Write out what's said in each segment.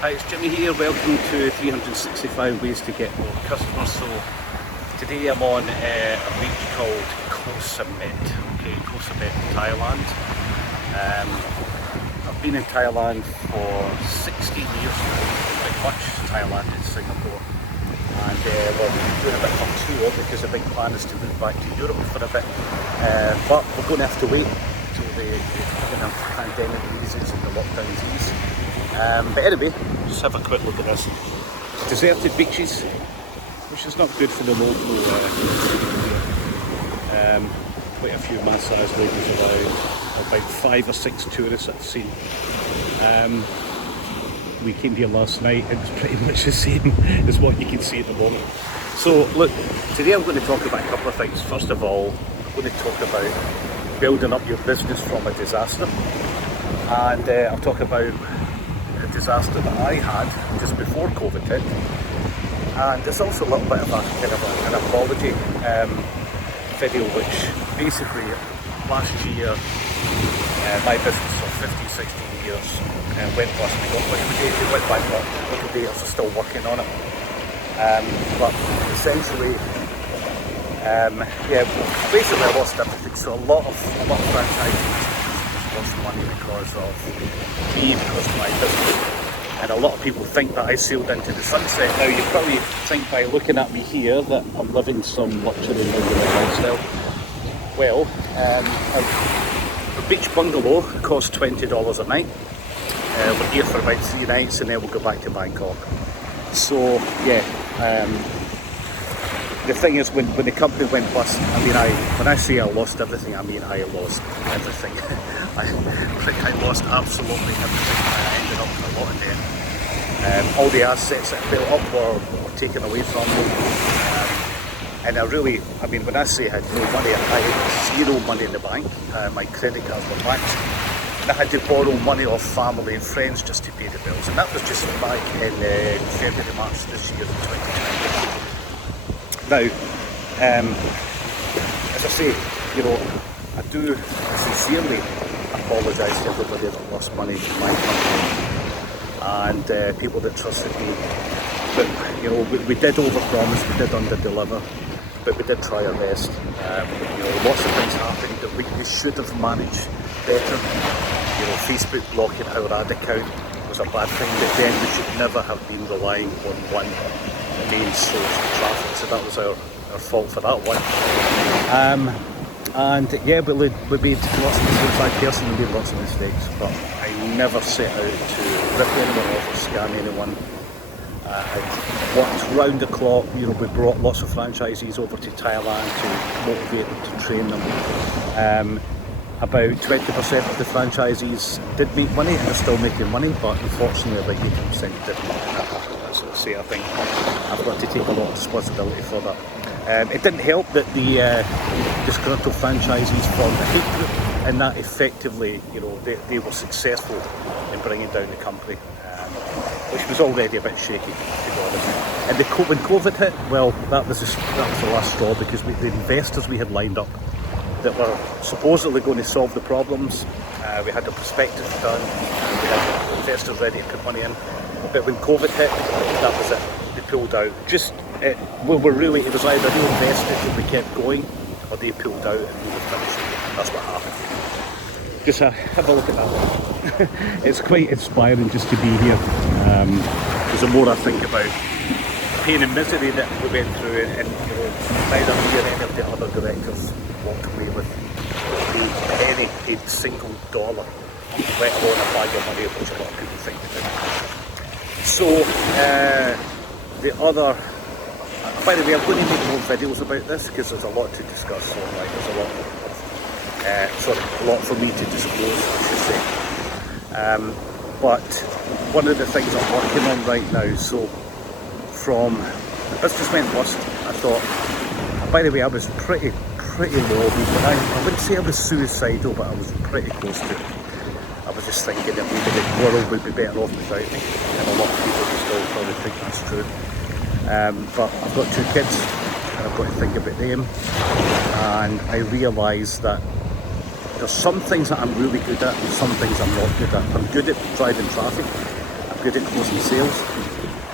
Hi, it's Jimmy here. Welcome to 365 Ways to Get More Customers. So today I'm on a beach called Koh Samet. Okay, Koh Samet, Thailand. I've been in Thailand for 16 years now, pretty much. Thailand and Singapore. And we're doing a bit of a tour because the big plan is to move back to Europe for a bit. But we're going to have to wait until the pandemic eases and the lockdowns ease. But anyway, just have a quick look at this. Deserted beaches, which is not good for the local quite a few massage ladies around, about 5 or 6 tourists I've seen. We came here last night, it was pretty much the same as what you can see at the moment. So look, today I'm going to talk about a couple of things. First of all, I'm going to talk about building up your business from a disaster, and I'll talk about a disaster that I had just before COVID hit, and there's also a little bit of an apology video, which basically last year my business of 15, 16 years went bust. It went bankrupt. Liquidators are still working on it, but essentially basically I lost everything. So a lot of franchisees lost money because of me, because of my business. And a lot of people think that I sailed into the sunset. Now you probably think by looking at me here that I'm living some luxury lifestyle. Well, a beach bungalow costs $20 a night. We're here for about 3 nights and then we'll go back to Bangkok. So yeah, the thing is, when the company went bust, when I say I lost everything, I mean I lost everything. I lost absolutely everything. I ended up with a lot of debt. All the assets that I built up were taken away from me. And when I say I had no money, I had zero money in the bank. My credit cards were maxed. And I had to borrow money off family and friends just to pay the bills. And that was just back in February, March this year, 2020. Now, as I say, I do sincerely apologise to everybody that lost money in my company and people that trusted me. But we did overpromise, we did underdeliver, but we did try our best. Lots of things happened that we should have managed better. Facebook blocking our ad account was a bad thing, but then we should never have been relying on one main source of traffic, so that was our fault for that one. And yeah, we made lots of mistakes. I personally made lots of mistakes, but I never set out to rip anyone off or scam anyone. I worked round the clock. We brought lots of franchisees over to Thailand to motivate them, to train them. About 20% of the franchisees did make money and are still making money, but unfortunately about 80% didn't. As I say, I think I've got to take a lot of responsibility for that. It didn't help that the disgruntled franchisees formed a hate group, and that effectively, they were successful in bringing down the company, which was already a bit shaky, to be honest. And when COVID hit, well, that was the last straw, because the investors we had lined up that were supposedly going to solve the problems, we had the prospectus done, we had investors ready to put money in. But when COVID hit, that was it. They pulled out. It was either they invested and we kept going, or they pulled out and we were finished. That's what happened. Just have a look at that one. It's quite inspiring just to be here. Because the more I think about pain and misery that we went through, and neither me or any of the other directors walked away with paid single dollar, let alone a bag of money, which a lot of people think they did. So, by the way, I'm going to make more videos about this because there's a lot to discuss online. There's a lot for me to disclose, I should say. But one of the things I'm working on right now, so from the business went bust, I thought, by the way, I was pretty low. I wouldn't say I was suicidal, but I was pretty close to it. I was just thinking that maybe the world would be better off without me, and a lot of people would still probably think that's true. But I've got 2 kids, and I've got to think about them, and I realise that there's some things that I'm really good at and some things I'm not good at. I'm good at driving traffic, I'm good at closing sales,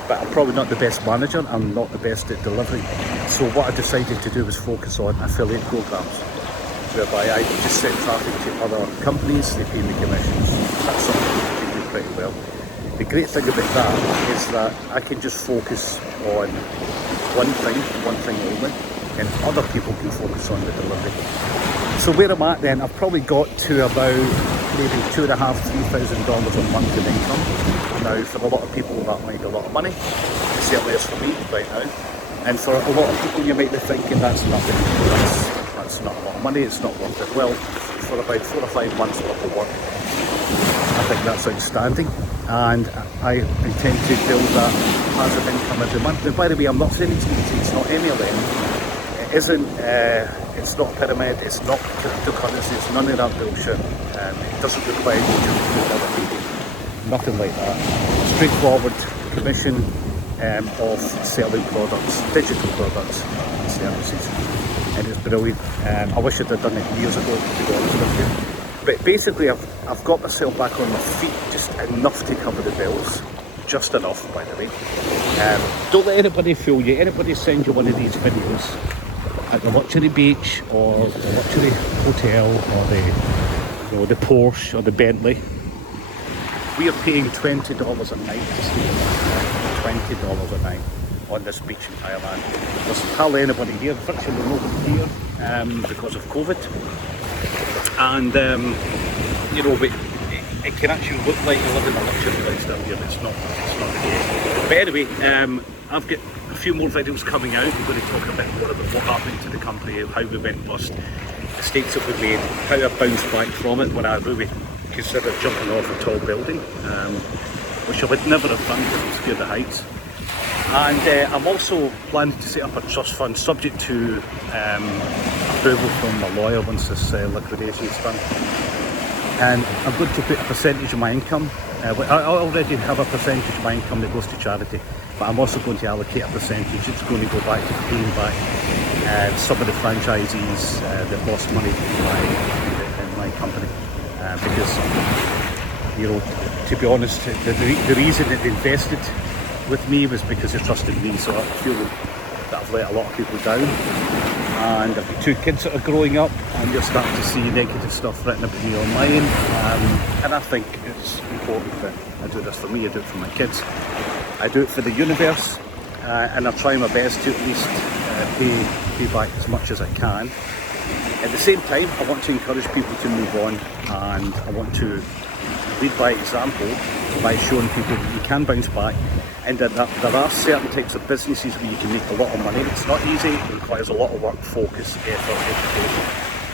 but I'm probably not the best manager. I'm not the best at delivering. So what I decided to do was focus on affiliate programs, whereby I just send traffic to other companies, they pay me commissions. That's something I can do pretty well. The great thing about that is that I can just focus on one thing only, and other people can focus on the delivery. So where I'm at then, I've probably got to about maybe $2,500 to $3,000 a month in income. Now, for a lot of people that might be a lot of money. It certainly is for me right now. And for a lot of people, you might be thinking that's nothing. That's not a lot of money, it's not worth it. Well, for about 4 or 5 months worth of work, I think that's outstanding. And I intend to build that passive income every month. And by the way, I'm not saying it's easy, it's not MLM. It isn't, it's not a pyramid, it's not cryptocurrency, it's none of that bullshit. It doesn't require you to recruit other people, nothing like that. Straightforward commission of selling products, digital products and services. And it's brilliant. I wish I'd have done it years ago, to be honest with you. But basically I've got myself back on my feet, just enough to cover the bills. Just enough, by the way. Don't let anybody fool you. Anybody send you one of these videos at the luxury beach or the luxury hotel or the Porsche or the Bentley. We are paying $20 a night to stay $20 a night on this beach in Thailand. There's hardly anybody here, virtually nobody here because of COVID. And you know, it can actually look like you're living a luxury lifestyle here. It's not the case. But anyway, I've got a few more videos coming out. We're going to talk a bit more about what happened to the company, how we went bust, mistakes that we made, how I bounced back from it when I really considered jumping off a tall building, which I would never have done because I'm scared of heights. And I'm also planning to set up a trust fund subject to approval from my lawyer once this liquidation is done. And I'm going to put a percentage of my income. I already have a percentage of my income that goes to charity, but I'm also going to allocate a percentage. It's going to go back to paying back some of the franchisees that lost money in my company. Because, you know, to be honest, the reason that they invested with me was because they trusted me. So I feel that I've let a lot of people down. And I've got 2 kids that are growing up, and you're starting to see negative stuff written about me online. And I think it's important that I do this for me, I do it for my kids, I do it for the universe, and I try my best to at least pay back as much as I can. At the same time, I want to encourage people to move on, and I want to lead by example by showing people that you can bounce back, and that there are certain types of businesses where you can make a lot of money. It's not easy, it requires a lot of work, focus, effort, education,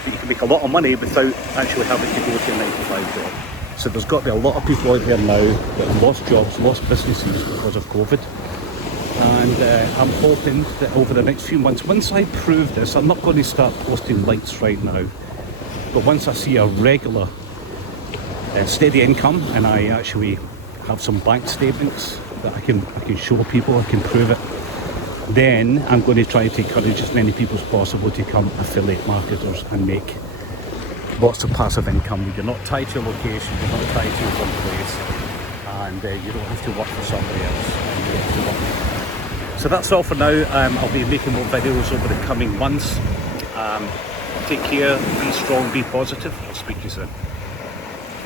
but you can make a lot of money without actually having to go to a 9-to-5 job. So there's got to be a lot of people out there now that have lost jobs, lost businesses because of COVID. And I'm hoping that over the next few months, once I prove this, I'm not going to start posting lights right now, but once I see a regular steady income and I actually have some bank statements that I can show people, I can prove it, then I'm going to try to encourage as many people as possible to become affiliate marketers and make lots of passive income. You're not tied to a location, you're not tied to one place, and you don't have to work for somebody else. So that's all for now. I'll be making more videos over the coming months. Take care, be strong, be positive. I'll speak to you soon.